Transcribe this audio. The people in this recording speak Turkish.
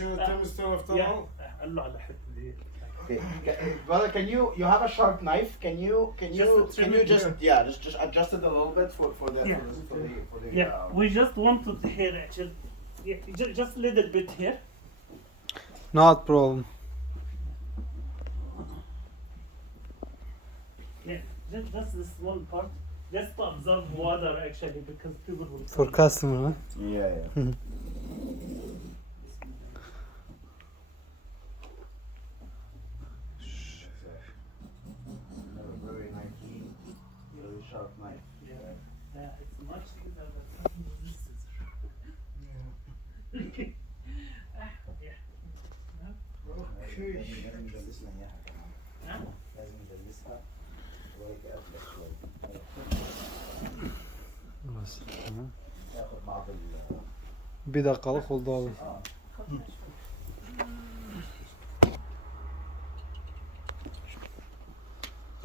şöyle temiz taraftan Yeah. al. Allah Allah حتى دي. Brother, you have a sharp knife? Can you Just trim it, just adjust it a little bit for the Yeah. for the Yeah, we just wanted here actually. Yeah, just a little bit here. Not problem. Yeah, just this one part. Just to absorb water actually because people will. For customer, huh? yeah. Very nice, very sharp knife. Yeah, it's much easier than this scissor. Yeah. لازم ندلسنا اياها كمان. Huh? لازم ندلسها وهيك افلك شوي. Burası. Hı. ياخذ بعض Bir dakikalık oldu abi. اه